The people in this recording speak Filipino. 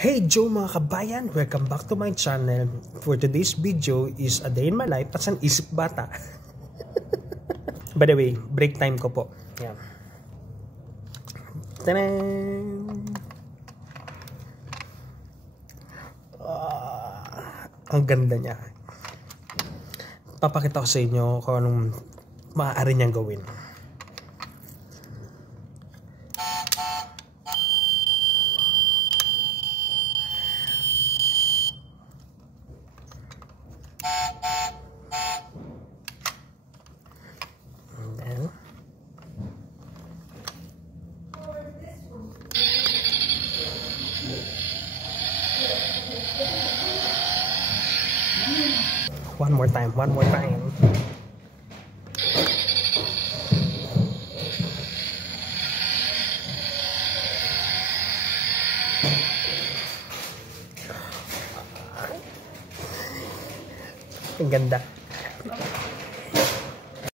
Hey Joe mga kabayan! Welcome back to my channel. For today's video is a day in my life as an isip bata. By the way, break time ko po. Yan. Ang ganda niya. Papakita ko sa inyo kung anong maaari niyang gawin. One more time. Ang ganda.